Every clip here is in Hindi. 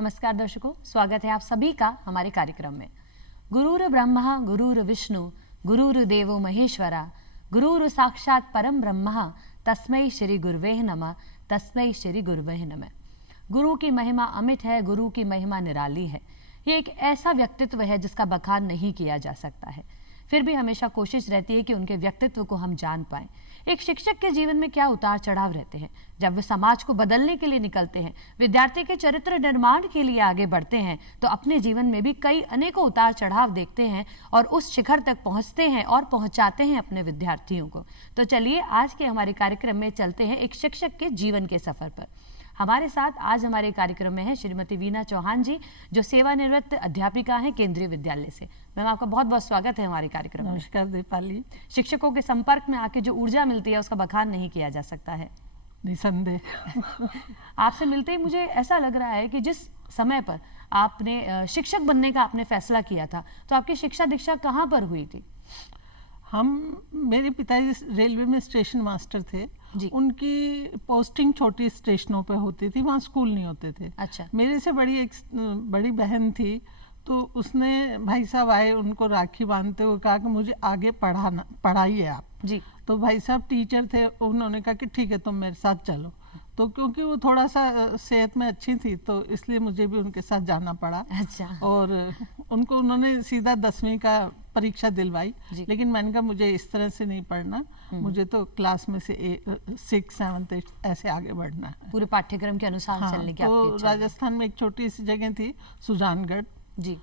नमस्कार दर्शकों, स्वागत है आप सभी का हमारे कार्यक्रम में। गुरुर ब्रह्मा गुरुर विष्णु गुरुर्देवो महेश्वरा गुरुर साक्षात परम ब्रह्म तस्मै श्री गुरुवे नमः तस्मै श्री गुरुवे नमः। गुरु की महिमा अमिट है, गुरु की महिमा निराली है। ये एक ऐसा व्यक्तित्व है जिसका बखान नहीं किया जा सकता है, फिर भी हमेशा कोशिश रहती है कि उनके व्यक्तित्व को हम जान पाएं। एक शिक्षक के जीवन में क्या उतार चढ़ाव रहते हैं जब वे समाज को बदलने के लिए निकलते हैं, विद्यार्थी के चरित्र निर्माण के लिए आगे बढ़ते हैं, तो अपने जीवन में भी कई अनेकों उतार चढ़ाव देखते हैं और उस शिखर तक पहुंचते हैं और पहुंचाते हैं अपने विद्यार्थियों को। तो चलिए आज के हमारे कार्यक्रम में चलते हैं एक शिक्षक के जीवन के सफर पर। हमारे साथ आज हमारे कार्यक्रम में है श्रीमती वीना चौहान जी, जो सेवानिवृत्त अध्यापिका हैं केंद्रीय विद्यालय से। मैम, आपका बहुत बहुत स्वागत है हमारे कार्यक्रम में। नमस्कार दीपाली। शिक्षकों के संपर्क में आके जो ऊर्जा मिलती है उसका बखान नहीं किया जा सकता है, निसंदेह। आपसे मिलते ही मुझे ऐसा लग रहा है कि जिस समय पर आपने शिक्षक बनने का आपने फैसला किया था, तो आपकी शिक्षा दीक्षा कहाँ पर हुई थी? मेरे पिताजी रेलवे में स्टेशन मास्टर थे जी। उनकी पोस्टिंग छोटी स्टेशनों पे होती थी, वहाँ स्कूल नहीं होते थे। अच्छा। मेरे से बड़ी बहन थी, तो उसने भाई साहब आए, उनको राखी बांधते हुए कहा कि मुझे आगे पढ़ाइए आप जी। तो भाई साहब टीचर थे, उन्होंने कहा कि ठीक है तुम मेरे साथ चलो। तो क्योंकि वो थोड़ा सा सेहत में अच्छी थी तो इसलिए मुझे भी उनके साथ जाना पड़ा। अच्छा। और उन्होंने सीधा 10वीं का परीक्षा दिलवाई, लेकिन मैंने कहा मुझे इस तरह से नहीं पढ़ना, मुझे तो क्लास में से 6th 7th 8th ऐसे आगे बढ़ना है, पूरे पाठ्यक्रम के अनुसार चलने की आपकी इच्छा। राजस्थान में एक छोटी सी जगह थी सुजानगढ़ जी,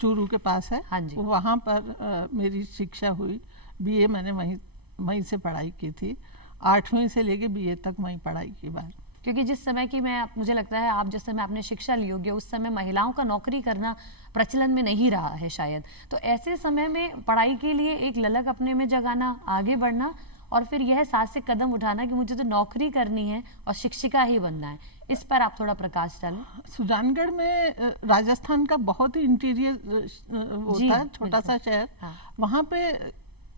चूरू के पास है। हाँ जी। वहाँ पर मेरी शिक्षा हुई। बीए मैंने वहीं से पढ़ाई की थी, 8वीं से लेके बीए तक वहीं पढ़ाई की बात। क्योंकि जिस समय की मुझे लगता है आप जिस समय आपने शिक्षा ली होगी उस समय महिलाओं का नौकरी करना प्रचलन में नहीं रहा है शायद, तो ऐसे समय में पढ़ाई के लिए एक ललक अपने में जगाना, आगे बढ़ना और फिर यह साहसिक कदम उठाना कि मुझे तो नौकरी करनी है और शिक्षिका ही बनना है, इस पर आप थोड़ा प्रकाश डालें। सुजानगढ़ में राजस्थान का बहुत ही इंटीरियर होता है, छोटा सा शहर। हाँ। वहाँ पे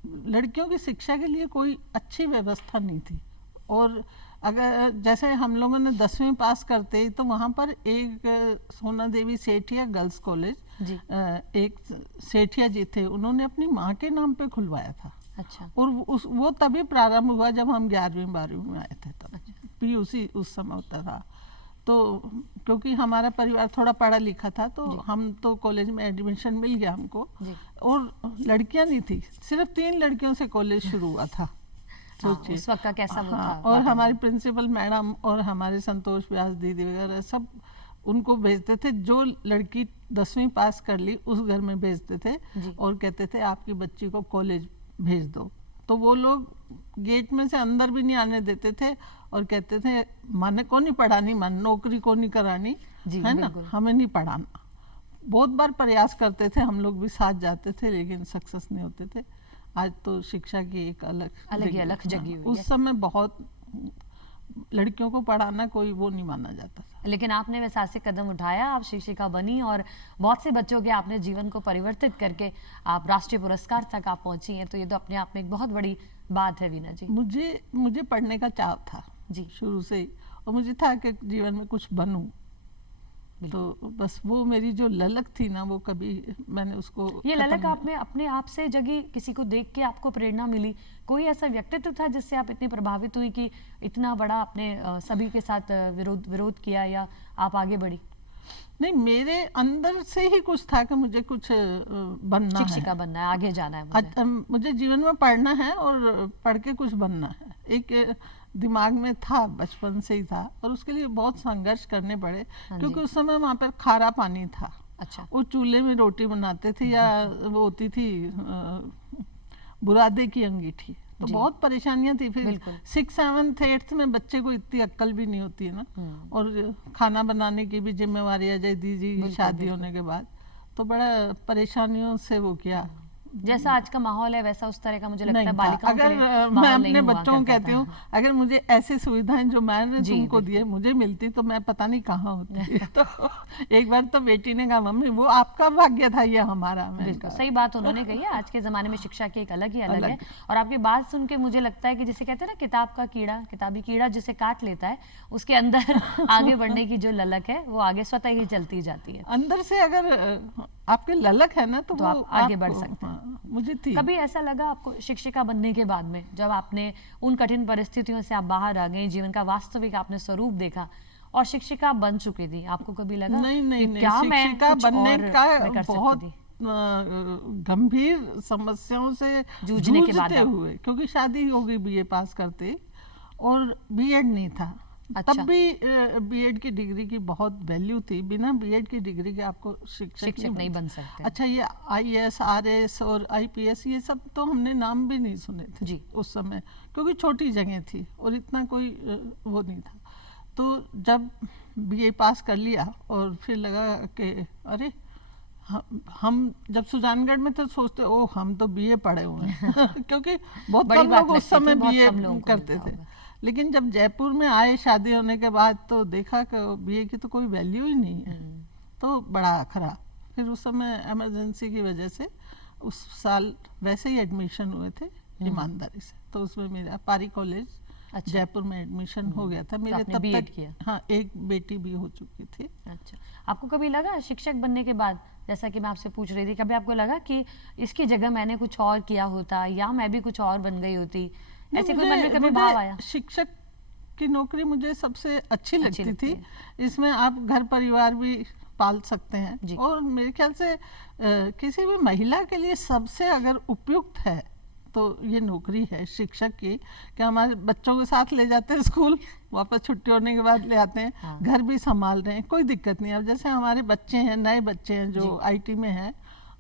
लड़कियों की शिक्षा के लिए कोई अच्छी व्यवस्था नहीं थी, और अगर जैसे हम लोगों ने 10वीं पास करते ही तो वहाँ पर एक सोना देवी सेठिया गर्ल्स कॉलेज, एक सेठिया जी थे, उन्होंने अपनी माँ के नाम पे खुलवाया था। अच्छा। और वो तभी प्रारंभ हुआ जब हम 11वीं 12वीं में आए थे, तब पीयूसी उस समय होता था। तो क्योंकि हमारा परिवार थोड़ा पढ़ा लिखा था तो हम तो कॉलेज में एडमिशन मिल गया हमको, और लड़कियां नहीं थी, सिर्फ 3 लड़कियों से कॉलेज शुरू हुआ था। सोचिए उस वक्त का कैसा वो था। और हमारी प्रिंसिपल मैडम और हमारे संतोष व्यास दीदी वगैरह सब उनको भेजते थे, जो लड़की 10वीं पास कर ली उस घर में भेजते थे और कहते थे आपकी बच्ची को कॉलेज भेज दो। तो वो लोग गेट में से अंदर भी नहीं आने देते थे और कहते थे मन को नहीं पढ़ानी, मन नौकरी को नहीं करानी, है ना, हमें नहीं पढ़ाना। बहुत बार प्रयास करते थे, हम लोग भी साथ जाते थे, लेकिन सक्सेस नहीं होते थे। आज तो शिक्षा की एक अलग जगह हुई। उस समय बहुत लड़कियों को पढ़ाना कोई वो नहीं माना जाता था, लेकिन आपने वैसा साहसिक कदम उठाया, आप शिक्षिका बनी और बहुत से बच्चों के आपने जीवन को परिवर्तित करके आप राष्ट्रीय पुरस्कार तक आप पहुंची हैं, तो ये तो अपने आप में एक बहुत बड़ी बात है। वीना जी, मुझे पढ़ने का चाव था जी शुरू से ही, और मुझे था कि जीवन में कुछ बनूं, तो बस वो मेरी जो ललक थी ना, वो कभी मैंने उसको, ये ललक आप में अपने आप से जगी, किसी को देख के आपको प्रेरणा मिली, कोई ऐसा व्यक्तित्व था जिससे आप इतनी प्रभावित हुई कि इतना बड़ा आपने सभी के साथ विरोध किया या आप आगे बढ़ी? नहीं, मेरे अंदर से ही कुछ था कि मुझे कुछ बनना है, शिक्षिका बनना है, आगे जाना है, मुझे जीवन में पढ़ना है और पढ़ के कुछ बनना है। एक दिमाग में था, बचपन से ही था, और उसके लिए बहुत संघर्ष करने पड़े, क्योंकि उस समय वहाँ पर खारा पानी था। अच्छा। वो चूल्हे में रोटी बनाते थे, या वो होती थी बुरादे की अंगीठी, तो बहुत परेशानियां थी। फिर 6th 7th 8th में बच्चे को इतनी अक्ल भी नहीं होती है ना, और खाना बनाने की भी जिम्मेवारी आ जाए दीदी शादी होने के बाद, तो बड़ा परेशानियों से वो किया, जैसा आज का माहौल है वैसा उस तरह का मुझे लगता है नहीं था। बालिकाओं के अगर लिए मैं माहौल अपने नहीं हुआ बच्चों को करता कहती था। हूँ, अगर मुझे ऐसी सुविधाएं जो मैंने जी, तुमको बिल्कुल। दिए मुझे मिलती तो मैं पता नहीं कहाँ होती। तो एक बार तो बेटी ने कहा मम्मी वो आपका भाग्य था, ये हमारा। मैंने बिल्कुल कहा सही बात उन्होंने कही है। आज के ज़माने में शिक्षा की एक अलग ही अलग है। अलग। और आपकी बात सुन के मुझे लगता है कि जिसे कहते हैं ना किताब का कीड़ा, किताबी कीड़ा जिसे काट लेता है उसके अंदर आगे बढ़ने की जो ललक है वो आगे स्वतः ही चलती जाती है। अंदर से अगर आपके ललक है ना तो तो वो आप आगे बढ़ सकते हैं। हाँ, मुझे थी। कभी ऐसा लगा आपको शिक्षिका बनने के बाद में, जब आपने उन कठिन परिस्थितियों से आप बाहर आ गई, जीवन का वास्तविक आपने स्वरूप देखा और शिक्षिका आप बन चुकी थी, आपको कभी लगा नहीं नहीं कि नहीं, क्या मैं शिक्षिका कुछ बनने और का मैं कर सकती बहुत थी? गंभीर समस्याओं से जूझने के बाद जूझते आप- हुए, क्योंकि शादी हो गई बीए पास करते और बीएड नहीं था। अच्छा। तब भी बीएड की डिग्री की बहुत वैल्यू थी। बिना बीएड की डिग्री के आपको शिक्षक नहीं बन सकते। अच्छा, ये आईएएस आरएस और आईपीएस ये सब तो हमने नाम भी नहीं सुने थे जी। उस समय, क्योंकि छोटी जगह थी और इतना कोई वो नहीं था। तो जब बीए पास कर लिया और फिर लगा कि अरे हम जब सुजानगढ़ में थे सोचते ओ हम तो बीए पढ़े हुए हैं क्योंकि बहुत बड़ी कम बात लोग उस लगती थी, समय बहुत बीए कम लोगों को करते मिलता थे। होगा। लेकिन जब जयपुर में आए शादी होने के बाद तो देखा कि बीए की तो कोई वैल्यू ही नहीं है। तो बड़ा खराब। फिर उस समय इमरजेंसी की वजह से उस साल वैसे ही एडमिशन हुए थे ईमानदारी से, तो उसमें मेरा पारी कॉलेज अच्छा। जयपुर में एडमिशन हो गया था मेरे। आपने तब बीएड तक किया? हाँ, एक बेटी भी हो चुकी थी। अच्छा, आपको कभी लगा शिक्षक बनने के बाद, जैसा कि मैं आपसे पूछ रही थी, कभी आपको लगा कि इसकी जगह मैंने कुछ और किया होता या मैं भी कुछ और बन गई होती? ऐसे कोई मन में कभी भाव आया? शिक्षक की नौकरी मुझे सबसे अच्छी लगती लगती थी। इसमें आप घर परिवार भी पाल सकते हैं जी। और मेरे ख्याल से किसी भी महिला के लिए सबसे अगर उपयुक्त है तो ये नौकरी है शिक्षक की, कि हमारे बच्चों के साथ ले जाते हैं स्कूल, वापस छुट्टी होने के बाद ले आते हैं। हाँ। घर भी संभाल रहे हैं, कोई दिक्कत नहीं। अब जैसे हमारे बच्चे हैं, नए बच्चे हैं जो आईटी में हैं,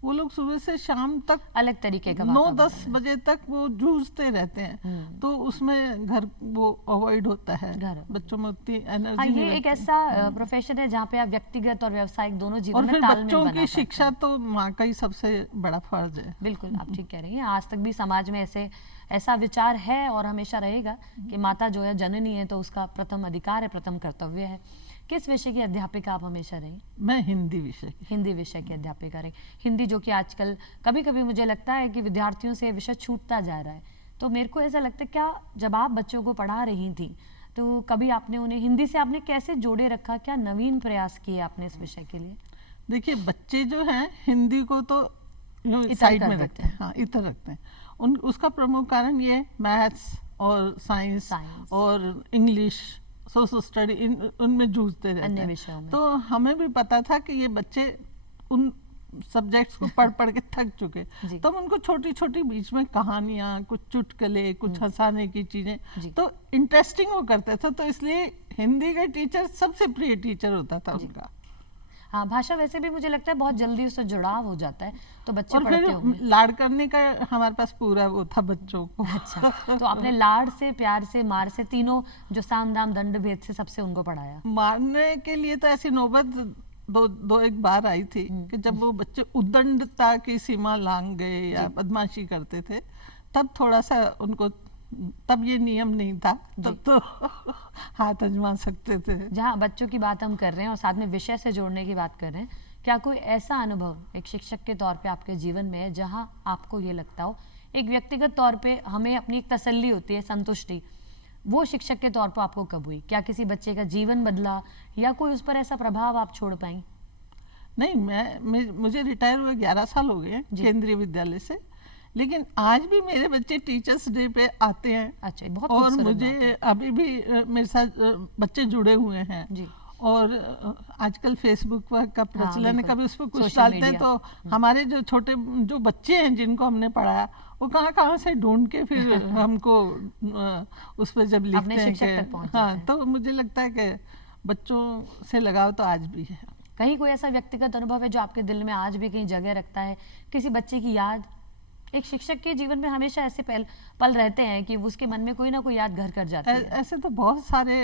वो लोग सुबह से शाम तक अलग तरीके का 9-10 बजे तक वो जूझते रहते हैं। तो उसमें घर वो अवॉइड होता है, घर। बच्चों में उतनी हाँ, एनर्जी नहीं ये एक रहती। ऐसा प्रोफेशन है जहाँ पे आप व्यक्तिगत और व्यावसायिक दोनों जीवन और में फिर तालमेल बच्चों बना की पाते हैं। शिक्षा तो माँ का ही सबसे बड़ा फर्ज है। बिल्कुल, आप ठीक कह रही हैं। आज तक भी समाज में ऐसा विचार है और हमेशा रहेगा कि माता जो है जननी है तो उसका प्रथम अधिकार है, प्रथम कर्तव्य है। किस विषय की अध्यापिका आप हमेशा रही? मैं हिंदी विषय की। हिंदी विषय की अध्यापिका रही। हिंदी जो कि आजकल कभी कभी मुझे लगता है कि विद्यार्थियों से विषय छूटता जा रहा है। तो मेरे को ऐसा लगता है, क्या जब आप बच्चों को पढ़ा रही थी तो कभी आपने उन्हें हिंदी से आपने कैसे जोड़े रखा? क्या नवीन प्रयास किए आपने इस विषय के लिए? देखिए, बच्चे जो हैं हिंदी को तो इतर साइड कर में देते रखते हैं। हाँ, इतर रखते हैं। उसका प्रमुख कारण ये मैथ्स और साइंस और इंग्लिश, सोशल स्टडी, उनमें जूझते रहते अन्य हैं। विषयों में। तो हमें भी पता था कि ये बच्चे उन सब्जेक्ट्स को पढ़ पढ़ के थक चुके। जी। तो हम उनको छोटी छोटी बीच में कहानियाँ, कुछ चुटकुले, कुछ हंसाने की चीजें, जी। तो इंटरेस्टिंग वो करते थे। तो इसलिए हिंदी का टीचर सबसे प्रिय टीचर होता था उनका। हाँ, भाषा वैसे भी मुझे लगता है बहुत जल्दी उससे जुड़ाव हो जाता है, तो बच्चे और पढ़ते फिर होंगे। लाड़ करने का हमारे पास पूरा वो था बच्चों को। अच्छा, तो आपने लाड़ से, प्यार से, मार से, तीनों जो साम दाम दंड भेद से सबसे उनको पढ़ाया? मारने के लिए तो ऐसी नौबत दो एक बार आई थी कि जब वो बच्चे उद्दंडता की सीमा लांघ गए या बदमाशी करते थे, तब थोड़ा सा उनको, तब ये नियम नहीं था, तब तो हाथ आजमा सकते थे। जहाँ बच्चों की बात हम कर रहे हैं और साथ में विषय से जोड़ने की बात कर रहे हैं, क्या कोई ऐसा अनुभव एक शिक्षक के तौर पे आपके जीवन में है जहाँ आपको ये लगता हो, एक व्यक्तिगत तौर पे हमें अपनी एक तसल्ली होती है, संतुष्टि, वो शिक्षक के तौर पर आपको कब हुई? क्या किसी बच्चे का जीवन बदला या कोई उस पर ऐसा प्रभाव आप छोड़ पाई? नहीं, मुझे रिटायर हुए 11 साल हो गए केंद्रीय विद्यालय से, लेकिन आज भी मेरे बच्चे टीचर्स डे पे आते हैं। अच्छा, बहुत और खूबसूरत बात मुझे है। अभी भी मेरे साथ बच्चे जुड़े हुए हैं। जी। और आजकल फेसबुक का प्रचलन है, बिल्कुल। कभी उस पर कुछ सोशल डालते हैं मीडिया। तो हमारे जो छोटे जो बच्चे हैं जिनको हमने पढ़ाया, वो कहाँ कहाँ से ढूंढ के फिर हमको उस पर जब लिखते अपने हैं शिक्षक तक पहुंच कि जाते हाँ, हैं। तो मुझे लगता है कि बच्चों से लगाव तो आज भी है। कहीं कोई ऐसा व्यक्तिगत अनुभव है जो आपके दिल में आज भी कहीं जगह रखता है? किसी बच्चे की याद? एक शिक्षक के जीवन में हमेशा ऐसे पल रहते हैं कि उसके मन में कोई ना कोई याद घर कर जाती है। ऐसे तो बहुत सारे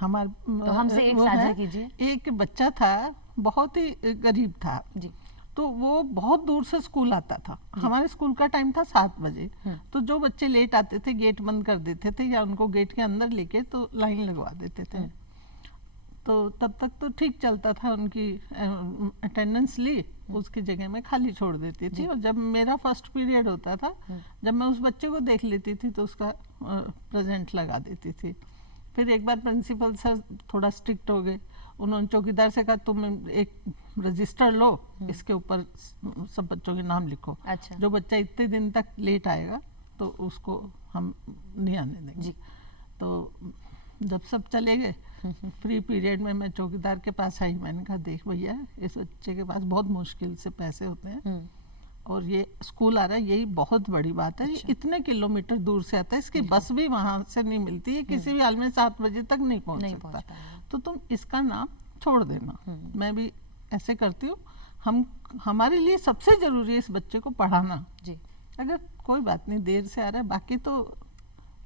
हमारे तो हमसे एक वो साझा हैं। कीजिए। एक बच्चा था, बहुत ही गरीब था। जी। तो वो बहुत दूर से स्कूल आता था। हमारे स्कूल का टाइम था 7 बजे। तो जो बच्चे लेट आते थे गेट बंद कर देते थे या उनको गेट के अंदर लेके तो लाइन लगवा देते थे। तो तब तक तो ठीक चलता था, उनकी अटेंडेंस ली, उसकी जगह में खाली छोड़ देती थी। और जब मेरा फर्स्ट पीरियड होता था, जब मैं उस बच्चे को देख लेती थी तो उसका प्रेजेंट लगा देती थी। फिर एक बार प्रिंसिपल सर थोड़ा स्ट्रिक्ट हो गए, उन्होंने चौकीदार से कहा तुम एक रजिस्टर लो, इसके ऊपर सब बच्चों के नाम लिखो। अच्छा। जो बच्चा इतने दिन तक लेट आएगा तो उसको हम नहीं आने देंगे। तो जब सब चले गए, फ्री पीरियड में मैं चौकीदार के पास आई, मैंने कहा देख भैया इस बच्चे के पास बहुत मुश्किल से पैसे होते हैं और ये स्कूल आ रहा है, यही बहुत बड़ी बात है। अच्छा। इतने किलोमीटर दूर से आता है, इसकी बस भी वहां से नहीं मिलती है, किसी भी हाल में 7 बजे तक नहीं पहुंच सकता, तो तुम इसका नाम छोड़ देना। मैं भी ऐसे करती हूँ। हमारे लिए सबसे जरूरी है इस बच्चे को पढ़ाना जी। अगर कोई बात नहीं देर से आ रहा है, बाकी तो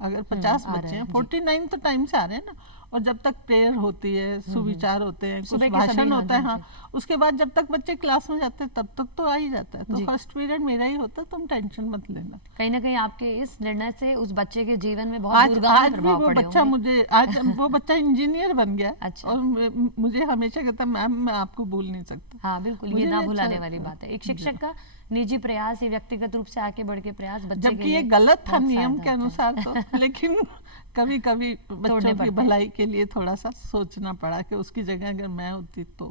अगर 50 बच्चे हैं 49 तो टाइम से आ रहे हैं ना। और जब तक प्रेयर होती है, सुविचार होते हैं, कुछ भाषण होता है, हाँ, उसके बाद जब तक बच्चे क्लास में जाते हैं तब तक तो आ ही जाता है। तो फर्स्ट पीरियड मेरा ही होता है, तुम टेंशन मत लेना। कहीं ना कहीं आपके इस निर्णय से उस बच्चे के जीवन में बहुत दूरगामी प्रभाव पड़े होंगे। आज वो बच्चा इंजीनियर बन गया। अच्छा। और मुझे हमेशा कहता मैम मैं आपको भूल नहीं सकता। हाँ बिल्कुल, ये ना भुलाने वाली बात है। एक शिक्षक का निजी प्रयास, ये व्यक्तिगत रूप से आगे बढ़ के प्रयास, बच्चे जबकि ये गलत था नियम के अनुसार तो, लेकिन कभी कभी बच्चों की भलाई के लिए थोड़ा सा सोचना पड़ा कि उसकी जगह अगर मैं होती तो।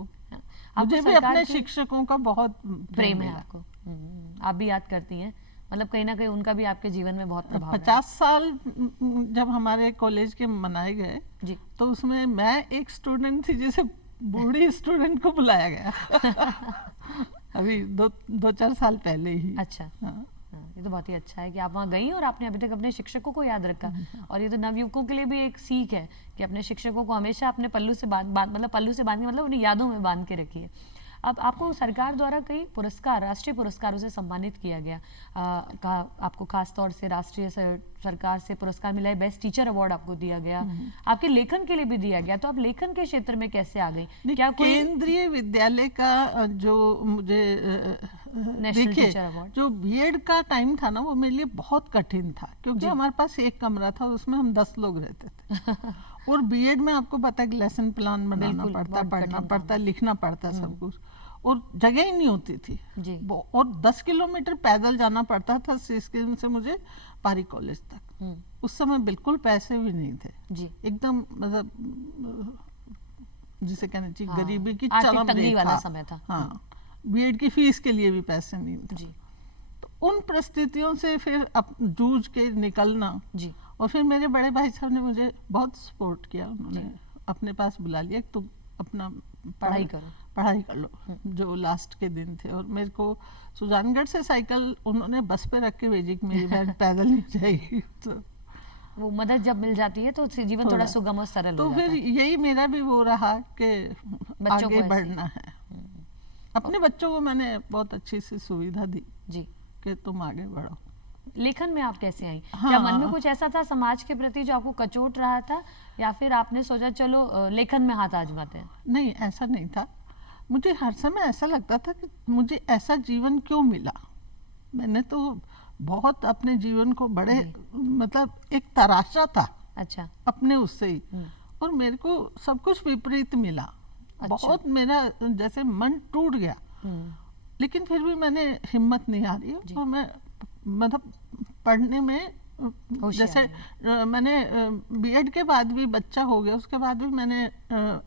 मुझे भी अपने शिक्षकों का बहुत प्रेम है आपको, आप भी याद करती हैं, मतलब कहीं ना कहीं उनका भी आपके जीवन में बहुत प्रभाव है। 50 साल जब हमारे कॉलेज के मनाए गए जी, तो उसमें मैं एक स्टूडेंट थी जिसे बूढ़ी स्टूडेंट को बुलाया गया अभी 2-4 साल पहले ही। अच्छा। हाँ। ये तो बहुत ही अच्छा है कि आप वहाँ गई और आपने अभी तक अपने शिक्षकों को याद रखा। और ये तो नवयुवकों के लिए भी एक सीख है कि अपने शिक्षकों को हमेशा अपने पल्लू से पल्लू से बांध के, मतलब उन्हें यादों में बांध के रखिए। अब आपको सरकार द्वारा कई पुरस्कार, राष्ट्रीय पुरस्कारों से सम्मानित किया गया। आपको खास तौर से राष्ट्रीय सरकार से पुरस्कार मिला है, बेस्ट टीचर अवार्ड आपको दिया गया, आपके लेखन के लिए भी दिया गया। तो आप लेखन के क्षेत्र में कैसे आ गई? क्या केंद्रीय विद्यालय का जो मुझे देखिए जो बीएड का टाइम था ना, वो मेरे लिए बहुत कठिन था, क्योंकि हमारे पास एक कमरा था, उसमें हम 10 लोग रहते थे और बीएड में आपको पता है लेसन प्लान बनाना पड़ता, पढ़ना पड़ता, लिखना पड़ता, सब कुछ, और जगह ही नहीं होती थी जी। और 10 किलोमीटर पैदल जाना पड़ता था सिस्किम से मुझे पारी कॉलेज तक। उस समय बिल्कुल पैसे भी नहीं थे जी, एकदम मतलब जिसे कहना चाहिए गरीबी की चरम रेखा समय था। हाँ, बीएड की फीस के लिए भी पैसे नहीं थे जी। तो उन परिस्थितियों से फिर जूझ के निकलना जी। और फिर मेरे बड़े भाई साहब ने मुझे बहुत सपोर्ट किया, उन्होंने अपने पास बुला लिया, तुम अपना पढ़ाई कर लो। जो लास्ट के दिन थे, और मेरे को सुजानगढ़ से साइकिल उन्होंने बस पे रख के भेजी कि मेरी बहन पैदल नहीं जाएगी। तो वो मदद जब मिल जाती है तो जीवन थोड़ा सुगम और सरल तो हो जाता फिर है। यही मेरा भी वो रहा कि आगे बढ़ना है। अपने बच्चों को मैंने बहुत अच्छी सी सुविधा दी जी कि तुम आगे बढ़ो। लेखन में आप कैसे आई? हाँ, क्या मन में कुछ ऐसा था समाज के प्रति जो आपको कचोट रहा था, या फिर आपने सोचा चलो लेखन में हाथ आजमाते हैं? नहीं, ऐसा नहीं था। मुझे हर समय ऐसा लगता था कि मुझे ऐसा जीवन क्यों मिला। मैंने तो बहुत अपने जीवन को बड़े मतलब एक तराशा था अच्छा अपने उससे ही, और मेरे को सब कुछ विपरीत मिला। अच्छा। बहुत मेरा जैसे मन टूट गया, लेकिन फिर भी मैंने हिम्मत नहीं हारी और मैं मतलब पढ़ने में जैसे मैंने बीएड के बाद भी बच्चा हो गया, उसके बाद भी मैंने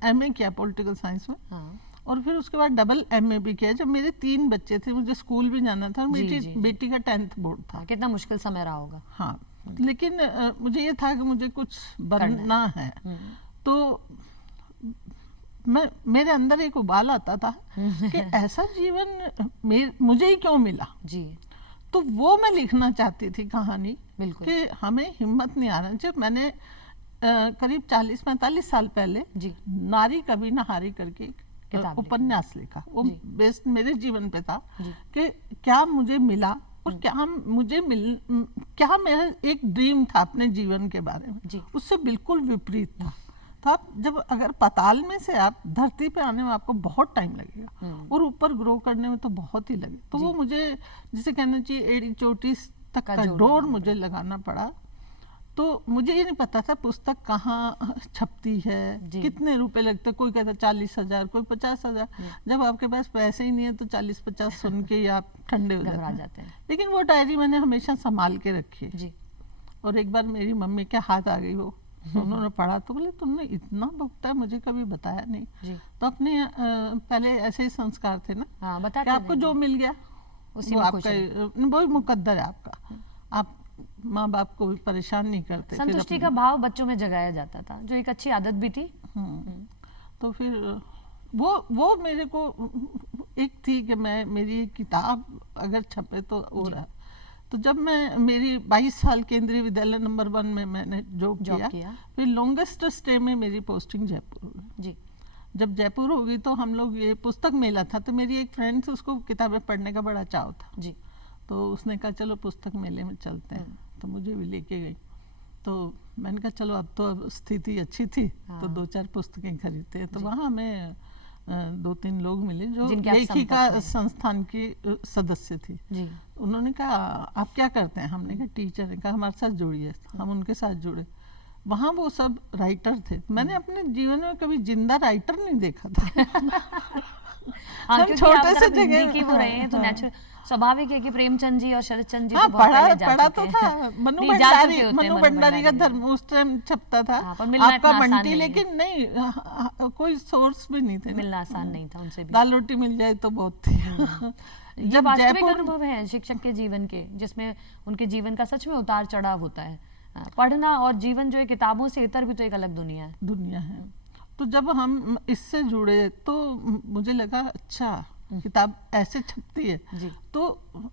एमए किया पॉलिटिकल साइंस में। हाँ। और फिर उसके बाद डबल एमए भी किया। जब मेरे 3 बच्चे थे, मुझे स्कूल भी जाना था और मेरी बेटी का 10th बोर्ड था। कितना मुश्किल समय रहा होगा। हाँ, लेकिन मुझे ये था कि मुझे कुछ बनना है। तो मेरे अंदर एक उबाल आता था कि ऐसा जीवन मुझे ही क्यों मिला जी। तो वो मैं लिखना चाहती थी कहानी कि हमें हिम्मत नहीं आ रहा। जब मैंने करीब 40-45 साल पहले नारी कभी न हारी करके उपन्यास लिखा, वो बेस्ड मेरे जीवन पे था कि क्या मुझे मिला और क्या मेरा एक ड्रीम था अपने जीवन के बारे में, उससे बिल्कुल विपरीत था। तो आप जब अगर पाताल में से आप धरती पे आने में आपको बहुत टाइम लगेगा और ऊपर ग्रो करने में तो बहुत ही लगे, तो वो मुझे जिसे कहना चाहिए एड़ी चोटी तक का डोर मुझे लगाना पड़ा। तो मुझे ये नहीं पता था पुस्तक कहाँ छपती है, कितने रुपए लगते, कोई कहता 40,000, कोई 50,000। जब आपके पास पैसे ही नहीं है तो 40-50 सुन के ही आप ठंडे हो जाते हैं। लेकिन वो डायरी मैंने हमेशा संभाल के रखी है। और एक बार मेरी मम्मी के हाथ आ गई वो, तो उन्होंने पढ़ा तो बोले तुमने इतना भुगता है, मुझे कभी बताया नहीं। तो अपने पहले ऐसे ही संस्कार थे ना, कि आपको जो मिल गया वो आपका, वो मुकद्दर है आपका, आप माँ बाप को भी परेशान नहीं करते। संतुष्टि का भाव बच्चों में जगाया जाता था, जो एक अच्छी आदत भी थी। तो फिर वो मेरे को एक थी कि मैं, मेरी किताब अगर छपे तो हो रहा। तो जब मैं मेरी 22 साल केंद्रीय विद्यालय नंबर 1 में मैंने जॉब किया, फिर लॉन्गेस्ट स्टे में मेरी पोस्टिंग जयपुर हो गई। जब जयपुर हो गई तो हम लोग, ये पुस्तक मेला था, तो मेरी एक फ्रेंड थी, उसको किताबें पढ़ने का बड़ा चाव था। तो उसने कहा चलो पुस्तक मेले में चलते हैं, तो मुझे भी लेके गई। तो मैंने कहा चलो अब तो अब स्थिति अच्छी थी, तो 2-4 पुस्तकें खरीदते हैं। तो वहाँ हमें 2-3 लोग मिले जो लेखिका संस्थान की सदस्य थी। उन्होंने कहा आप क्या करते हैं? हमने कहा टीचर है। कहा हमारे साथ जुड़िए। हम उनके साथ जुड़े। वहाँ वो सब राइटर थे। मैंने अपने जीवन में कभी जिंदा राइटर नहीं देखा था। हम छोटे से जगह की वो रहे हैं, तो नेचुरल स्वाभाविक है कि प्रेमचंद जी और शरद चंद्र जी तो बहुत पहले जा पढ़ा तो था। मनु भंडारी का धर्म उस टाइम छपता था, आपका बंटी, लेकिन नहीं कोई सोर्स भी नहीं थे, मिलना आसान नहीं था उनसे भी। दाल रोटी मिल जाए तो बहुत थी। जब वास्तविक अनुभव है शिक्षक के जीवन के, जिसमें उनके जीवन का सच में उतार चढ़ाव होता है। पढ़ना और जीवन जो है किताबों से इतर भी तो एक अलग दुनिया है। तो जब हम इससे जुड़े तो मुझे लगा अच्छा किताब ऐसे छपती है। तो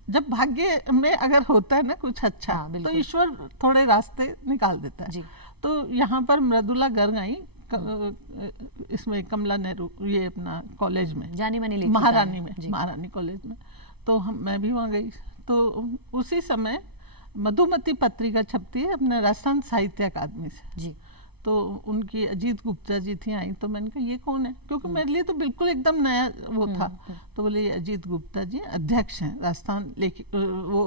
जब भाग्य में अगर होता है ना कुछ अच्छा, तो ईश्वर थोड़े रास्ते निकाल देता है। तो यहाँ पर मृदुला गर्ग आई, इसमें कमला नेहरू, ये अपना कॉलेज में, जानी मानी महारानी कॉलेज में। तो मैं भी वहाँ गई। तो उसी समय मधुमती पत्रिका छपती है अपने राजस्थान साहित्य अकादमी से। तो उनकी अजीत गुप्ता जी थी आई। तो मैंने कहा ये कौन है, क्योंकि मेरे लिए तो बिल्कुल एकदम नया वो था। तो बोले ये अजीत गुप्ता जी अध्यक्ष हैं राजस्थान वो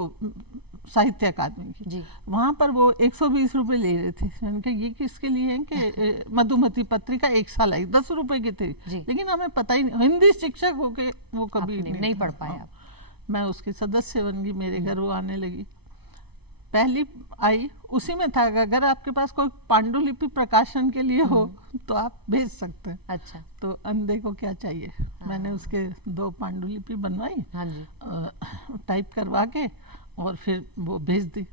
साहित्य अकादमी की। वहाँ पर वो 120 रुपये ले रहे थे। मैंने कहा ये किसके लिए है? कि मधुमती पत्रिका 1 साल आई, 10 रुपये की थी, लेकिन हमें पता ही नहीं, हिंदी शिक्षक होके वो कभी नहीं पढ़ पाया। मैं उसकी सदस्य बन गई, मेरे घर वो आने लगी। पहली आई उसी में था, अगर आपके पास कोई पांडुलिपि प्रकाशन के लिए हो तो आप भेज सकते हैं। अच्छा। तो अंधे को क्या चाहिए। मैंने उसके 2 पांडुलिपि बनवाई, टाइप करवा के, और फिर वो भेज दी।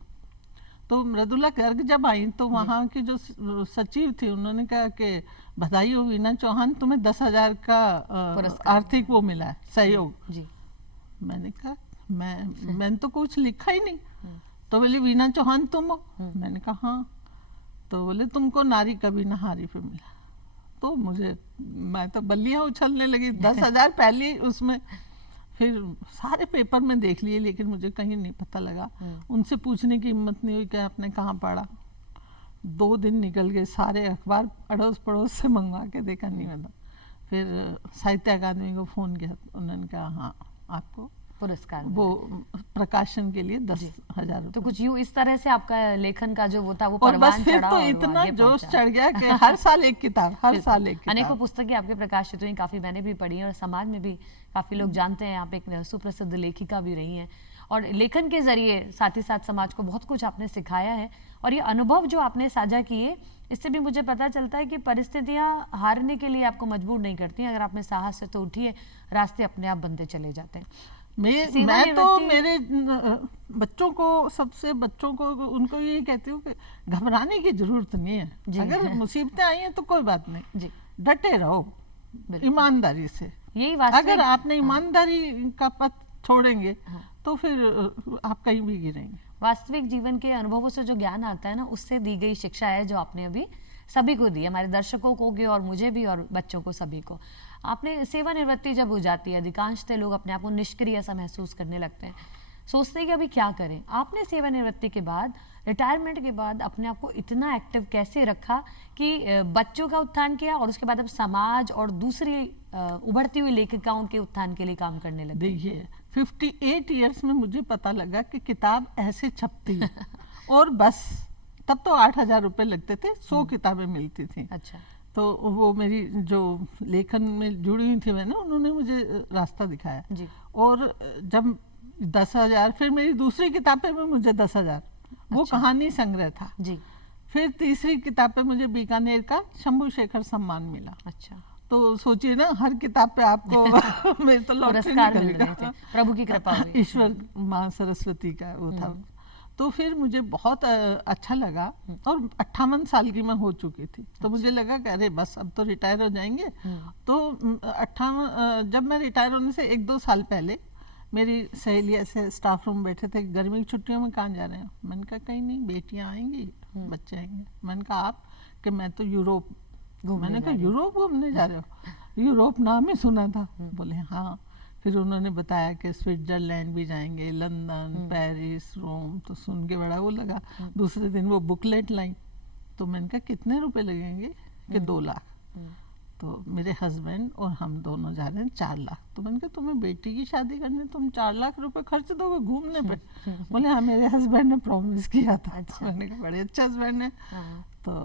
तो मृदुला गर्ग जब आई तो वहाँ की जो सचिव थी, उन्होंने कहा कि बधाई हो वीना चौहान, तुम्हें 10,000 का आर्थिक वो मिला है, सहयोग। मैंने कहा मैंने तो कुछ लिखा ही नहीं। तो बोले वीना चौहान तुम हो? मैंने कहा हाँ। तो बोले तुमको नारी कभी न हारी पे मिला। तो मैं तो बल्लियाँ उछलने लगी। 10,000 पहले उसमें, फिर सारे पेपर में देख लिए, लेकिन मुझे कहीं नहीं पता लगा। उनसे पूछने की हिम्मत नहीं हुई कि आपने कहाँ पढ़ा। 2 दिन निकल गए, सारे अखबार अड़ोस पड़ोस से मंगवा के देखा, नहीं मिला। फिर साहित्य अकादमी को फ़ोन किया, उन्होंने कहा हाँ आपको पुरस्कार, वो प्रकाशन के लिए 10,000 रुपये। तो कुछ यूँ इस तरह से आपका लेखन का जो वो था वो परवान चढ़ा। फिर तो इतना जोश चढ़ गया कि हर साल एक किताब, हर साल एक किताब। अनेकों पुस्तकें आपके प्रकाशित हुई, काफ़ी मैंने भी पढ़ी और समाज में भी काफ़ी लोग जानते हैं आप एक सुप्रसिद्ध लेखिका भी रही हैं। और लेखन के जरिए साथ ही साथ समाज को बहुत कुछ आपने सिखाया है। और ये अनुभव जो आपने साझा किए, इससे भी मुझे पता चलता है कि परिस्थितियाँ हारने के लिए आपको मजबूर नहीं करती। अगर आप में साहस है तो उठिए, रास्ते अपने आप बनते चले जाते हैं। मैं तो मेरे बच्चों को उनको ये कहती हूँ कि घबराने की जरूरत नहीं है। अगर मुसीबतें आई हैं तो कोई बात नहीं, डटे रहो ईमानदारी से। यही अगर आपने ईमानदारी का पथ छोड़ेंगे तो फिर आप कहीं भी गिरेंगे। वास्तविक जीवन के अनुभवों से जो ज्ञान आता है ना, उससे दी गई शिक्षा है जो आपने अभी सभी को दी, हमारे दर्शकों को भी और मुझे भी और बच्चों को, सभी को। आपने सेवानिवृत्ति जब हो जाती है, अधिकांशतः लोग अपने आप को निष्क्रिय सा महसूस करने लगते हैं, सोचते हैं कि अभी क्या करें। आपने सेवानिवृत्ति के बाद रिटायरमेंट के बाद अपने आप को इतना एक्टिव कैसे रखा कि बच्चों का उत्थान किया और उसके बाद अब समाज और दूसरी उभरती हुई लेखिकाओं के उत्थान के लिए काम करने लगे? देखिए 58 इयर्स में मुझे पता लगा कि किताब ऐसे छपती है और बस तब तो 8,000 रुपये लगते थे, 100 किताबें मिलती थी। अच्छा। तो वो मेरी जो लेखन में जुड़ी हुई थी मैंने, उन्होंने मुझे रास्ता दिखाया जी। और जब 10,000, फिर मेरी दूसरी किताब पे भी मुझे 10,000, वो अच्छा। कहानी संग्रह था जी। फिर तीसरी किताब पे मुझे बीकानेर का शंभू शेखर सम्मान मिला। अच्छा। तो सोचिए ना, हर किताब पे आपको मेरे तो लॉटरी पुरस्कार मिल निकल रहे थे, गया। प्रभु की कृपा हुई। ईश्वर माँ सरस्वती का वो था। तो फिर मुझे बहुत अच्छा लगा और 58 साल की मैं हो चुकी थी। तो मुझे लगा कि अरे बस अब तो रिटायर हो जाएंगे। तो 58 जब मैं रिटायर होने से 1-2 साल पहले मेरी सहेली ऐसे स्टाफ रूम बैठे थे, गर्मी की छुट्टियों में कहाँ जा रहे हैं? मैंने कहा कहीं नहीं, बेटियाँ आएंगी, बच्चे आएंगे। मैंने कहा आप? कि मैं तो यूरोप। मैंने कहा यूरोप घूमने जा रहे हो? यूरोप नाम ही सुना था। बोले हाँ। फिर उन्होंने बताया कि स्विट्जरलैंड भी जाएंगे, लंदन, पेरिस, रोम। तो सुन के बड़ा वो लगा। दूसरे दिन वो बुकलेट लाई। तो मैंने कहा कितने रुपए लगेंगे? कि 2 लाख। तो मेरे हस्बैंड और हम दोनों जा रहे हैं 4 लाख। तो मैंने कहा तुम्हें बेटी की शादी करनी, तुम 4 लाख रुपए खर्च दोगे घूमने पे? बोले हाँ, मेरे हस्बैंड ने प्रॉमिस किया था। अच्छा। मैंने कहा बड़े अच्छे हस्बैंड है। तो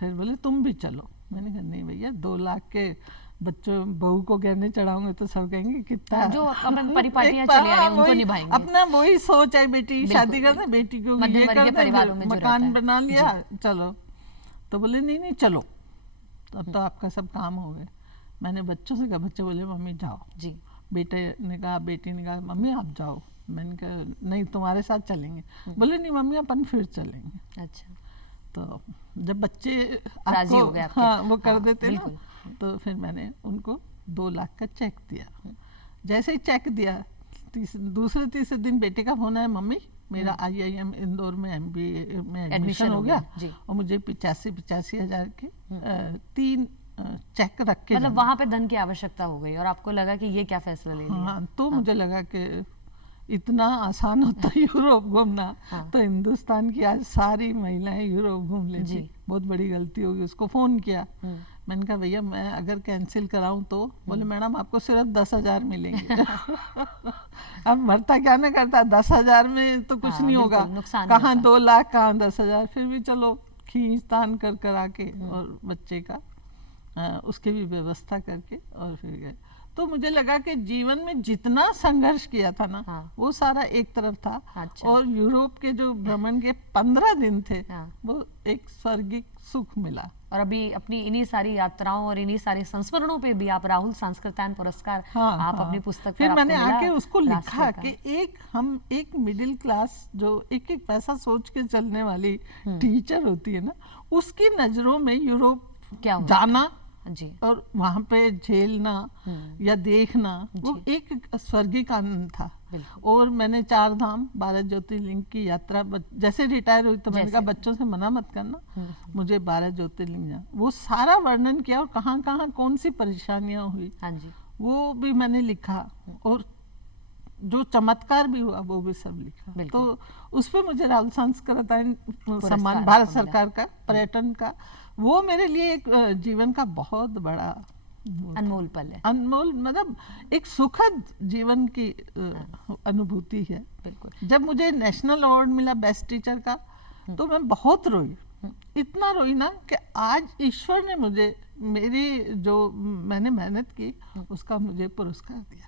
फिर बोले तुम भी चलो। मैंने कहा नहीं भैया, 2 लाख के बच्चों बहू को गहने चढ़ाऊंगे तो सब कहेंगे कितना जो अपन परिपाटियां चली आ रही हैं उनको निभाएंगे। अपना वही सोच है, बेटी की शादी कर दे, बेटी को ये कर दे, मकान बना लिया, चलो। तो बोले नहीं नहीं चलो, अब तो आपका सब काम हो गए। मैंने बच्चों से कहा, बच्चे बोले मम्मी जाओ जी। बेटे ने कहा, बेटी ने कहा मम्मी आप जाओ। मैंने कहा नहीं तुम्हारे साथ चलेंगे। बोले नहीं मम्मी अपन फिर चलेंगे। अच्छा। तो जब बच्चे राजी हो गए आपके, हाँ वो कर देते ना, तो फिर मैंने उनको 2 लाख का चेक दिया। जैसे ही चेक दिया, दूसरे तीसरे दिन बेटे का फोन आया, मम्मी मेरा IIM इंदौर में MBA में एडमिशन हो गया और मुझे 85 हज़ार के 3 चेक रख के, मतलब वहाँ पे धन की आवश्यकता हो गई और आपको लगा कि ये क्या फैसला ले लिया? हाँ, तो मुझे लगा कि इतना आसान होता है यूरोप घूमना। तो हिंदुस्तान की आज सारी महिलाएं यूरोप घूम लेंगी, बहुत बड़ी गलती होगी। उसको फोन किया, मैंने कहा भैया मैं अगर कैंसिल कराऊं तो? बोले मैडम आपको सिर्फ 10,000 मिलेंगे। अब मरता क्या ना करता, 10,000 में तो कुछ नहीं होगा, कहाँ 2 लाख कहाँ 10,000। फिर भी चलो खींच तान कर करा के और बच्चे का उसकी भी व्यवस्था करके और फिर गए। तो मुझे लगा कि जीवन में जितना संघर्ष किया था ना, वो सारा एक तरफ था। अच्छा। और यूरोप के जो भ्रमण के 15 दिन थे, वो एक स्वर्गिक सुख मिला। और अभी अपनी इन्हीं सारी यात्राओं और इन्हीं सारे संस्मरणों पे भी आप राहुल सांस्कृत्यायन पुरस्कार आप अपनी पुस्तक फिर मैंने आके उसको लिखा कि हम एक मिडिल क्लास जो एक पैसा सोच के चलने वाली टीचर होती है ना, उसकी नजरों में यूरोप क्या जाना जी और वहां पे झेलना या देखना, वो एक स्वर्गिक आनंद था। और मैंने 4 धाम 12 ज्योतिर्लिंग की यात्रा, जैसे रिटायर हुई तो मैंने कहा बच्चों से मना मत करना, मुझे 12 ज्योतिर्लिंग जाना, वो सारा वर्णन किया और कहाँ कहाँ कौन सी परेशानियां हुई वो भी मैंने लिखा और जो चमत्कार भी हुआ वो भी सब लिखा। तो उस पर मुझे राहुल सांस्कृत्यायन सम्मान भारत सरकार का पर्यटन का, वो मेरे लिए एक जीवन का बहुत बड़ा अनमोल पल है। अनमोल मतलब एक सुखद जीवन की अनुभूति है। बिल्कुल। जब मुझे नेशनल अवार्ड मिला बेस्ट टीचर का, तो मैं बहुत रोई, इतना रोई ना कि आज ईश्वर ने मुझे मेरी जो मैंने मेहनत की उसका मुझे पुरस्कार दिया।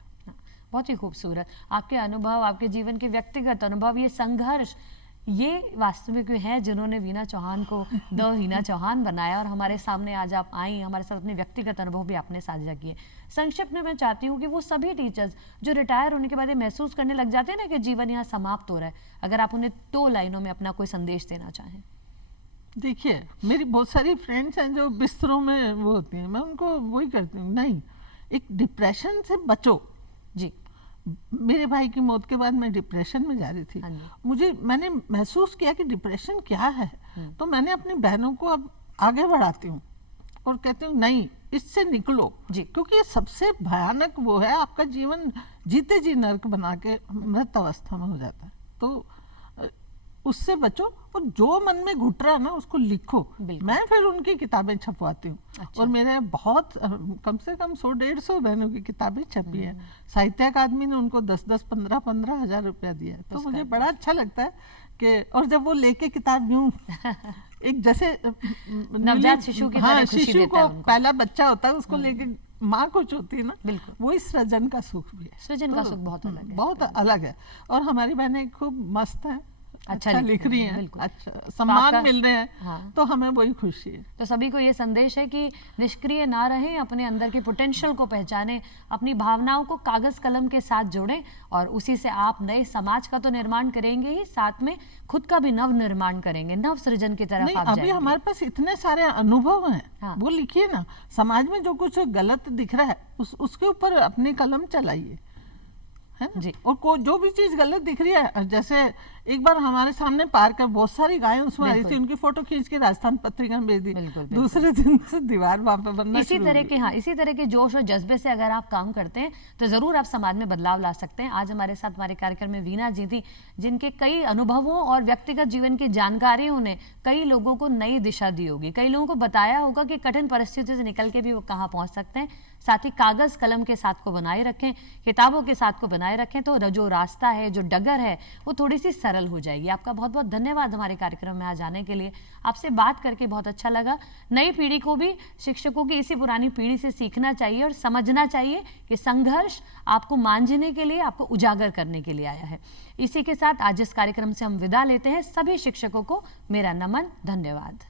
बहुत ही खूबसूरत आपके अनुभव, आपके जीवन के व्यक्तिगत अनुभव, ये संघर्ष, ये वास्तविक है जिन्होंने वीना चौहान को द वीना चौहान बनाया। और हमारे सामने आज आप आई, हमारे साथ अपने व्यक्तिगत अनुभव भी आपने साझा किए। संक्षिप्त में मैं चाहती हूँ कि वो सभी टीचर्स जो रिटायर होने के बाद महसूस करने लग जाते हैं ना कि जीवन यहाँ समाप्त हो रहा है, अगर आप उन्हें 2 लाइनों में अपना कोई संदेश देना चाहें। देखिए मेरी बहुत सारी फ्रेंड्स हैं जो बिस्तरों में वो होती हैं, मैं उनको वही करती हूँ, नहीं एक डिप्रेशन से बचो जी। मेरे भाई की मौत के बाद मैं डिप्रेशन में जा रही थी, मैंने महसूस किया कि डिप्रेशन क्या है। तो मैंने अपनी बहनों को अब आगे बढ़ाती हूँ और कहती हूँ नहीं इससे निकलो जी, क्योंकि ये सबसे भयानक वो है, आपका जीवन जीते जी नर्क बना के मृत अवस्था में हो जाता है। तो उससे बचो और जो मन में घुट रहा है ना उसको लिखो। बिल्कुल। मैं फिर उनकी किताबें छपवाती हूँ। अच्छा। और मेरे बहुत कम से कम 100-150 बहनों की किताबें छपी है। साहित्य अकादमी ने उनको 10-10, 15-15 हजार रुपया दिया है। तो मुझे बड़ा अच्छा लगता है कि, और जब वो लेके किताब यूं एक जैसे नवजात शिशु की तरह खुशी शिशु देता है को उनको। पहला बच्चा होता है उसको लेके माँ कुछ होती है ना, बिल्कुल। वही सृजन का सुख भी है। सृजन का सुख बहुत अलग है। बहुत अलग है। और हमारी बहनें खूब मस्त हैं, अच्छा लिख रही हैं, बिल्कुल। अच्छा सम्मान आपका- मिल रहे हैं। हाँ। तो हमें वही खुशी है। तो सभी को ये संदेश है कि निष्क्रिय ना रहें, अपने अंदर की पोटेंशियल को पहचानें, अपनी भावनाओं को कागज कलम के साथ जोड़ें और उसी से आप नए समाज का तो निर्माण करेंगे ही, साथ में खुद का भी नव निर्माण करेंगे, नव सृजन की तरफ नहीं, आप अभी जाएंगे। हमारे पास इतने सारे अनुभव हैं। हाँ। वो लिखिए ना, समाज में जो कुछ गलत दिख रहा है उसके ऊपर अपनी कलम चलाइए, है ना? जी। और जो भी चीज गलत दिख रही है, जैसे एक बार हमारे सामने पार्क है, बहुत सारी गायें उसमें आई थी, उनकी फोटो खींच के राजस्थान पत्रिका में भेज दी। बिल्कुल, बिल्कुल। दूसरे दिन से दीवार वहां पे बनना इसी शुरू तरह हो के, हाँ, इसी तरह के जोश और जज्बे से अगर आप काम करते हैं तो जरूर आप समाज में बदलाव ला सकते हैं। आज हमारे साथ हमारे कार्यक्रम में वीना जी थी, जिनके कई अनुभवों और व्यक्तिगत जीवन की जानकारियों ने कई लोगों को नई दिशा दी होगी, कई लोगों को बताया होगा कि कठिन परिस्थितियों से निकल के भी वो कहाँ पहुंच सकते हैं। साथ ही कागज कलम के साथ को बनाए रखें, किताबों के साथ को बनाए रखें, तो जो रास्ता है, जो डगर है, वो थोड़ी सी सरल हो जाएगी। आपका बहुत बहुत धन्यवाद हमारे कार्यक्रम में आज आने के लिए। आपसे बात करके बहुत अच्छा लगा। नई पीढ़ी को भी शिक्षकों की इसी पुरानी पीढ़ी से सीखना चाहिए और समझना चाहिए कि संघर्ष आपको मांझने के लिए, आपको उजागर करने के लिए आया है। इसी के साथ आज इस कार्यक्रम से हम विदा लेते हैं। सभी शिक्षकों को मेरा नमन, धन्यवाद।